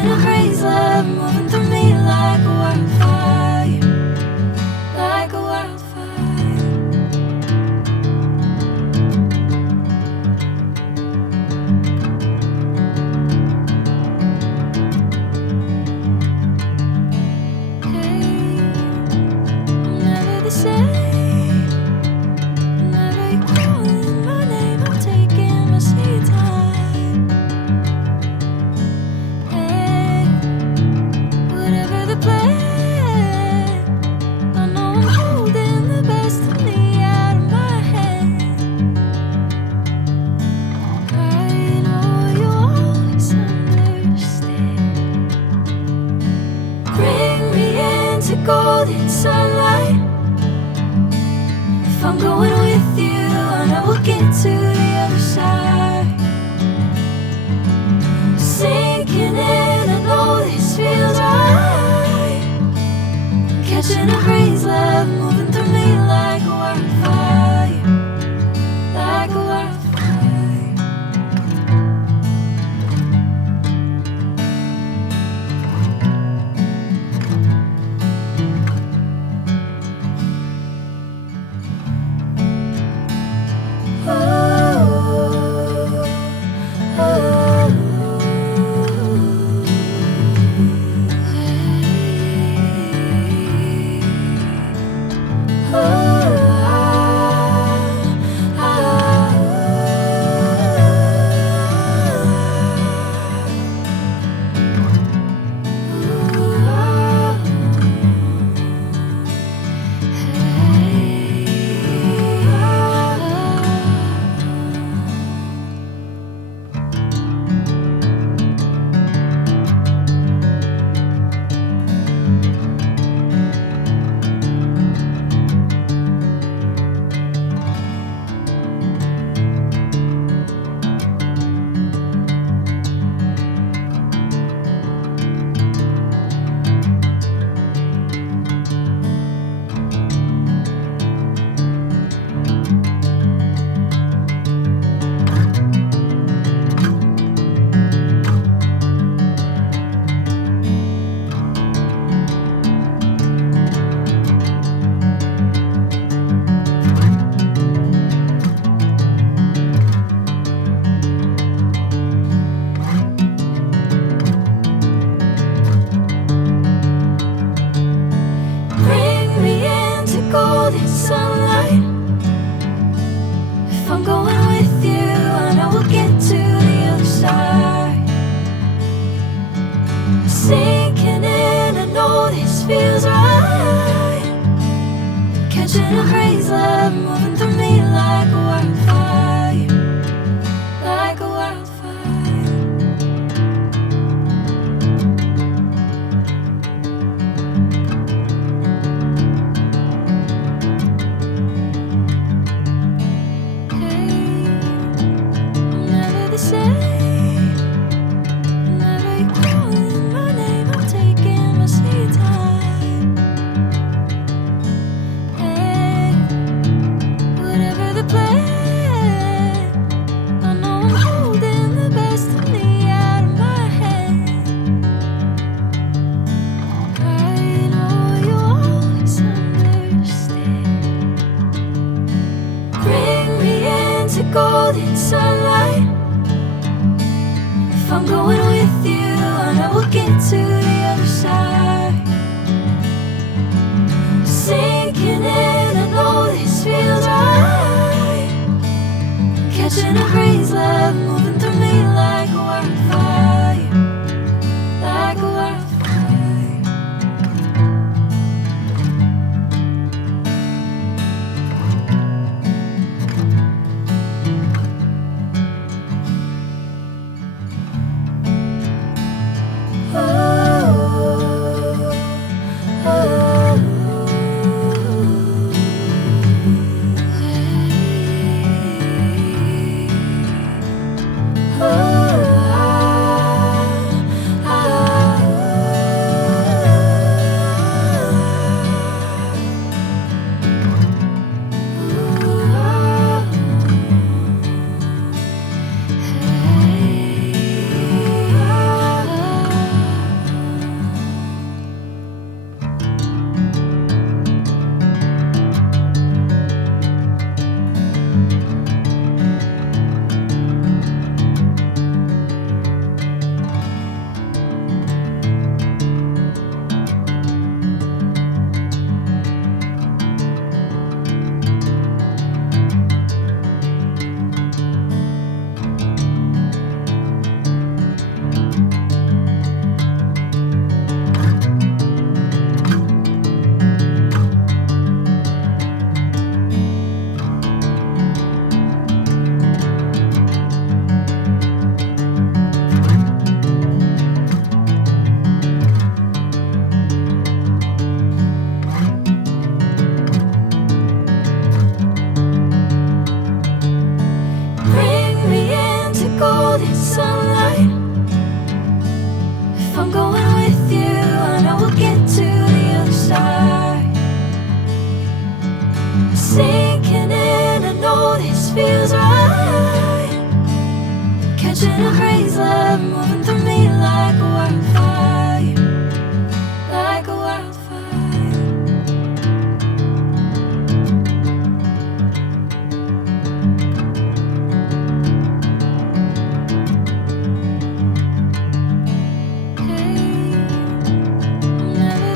Catching a crazy love moving through me like a wildfire, like a wildfire. Hey, I'm never the same. Whenever you're calling my name, I'm taking my sweet time. Hey, whatever the plan, I know I'm holding the best of me out of my hand. I know you always understand. Bring me into golden sunlight. If I'm going with you, I know we'll get to the other side. Sinking in, I know this feels right. Catching a crazy love moving through me like a wildfire, like a wildfire. Bring me into golden sunlight. If I'm going with you, I know we'll get to the other side. Sinking in, I know this feels right. Catching a crazy love moving through me like a wildfire, like a wildfire. Hey, I'm never the same. Whenever you're calling my name, I'm taking my sweet time. Hey, whatever the plan, I know I'm holding the best of me out of my hand. I know you always understand. Bring me into golden sunlight. If I'm going with you, I know we'll get to the other side. Sinking in, I know this feels right. Catching a crazy love moving through me like a wildfire, like a wildfire. Oh.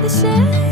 the same.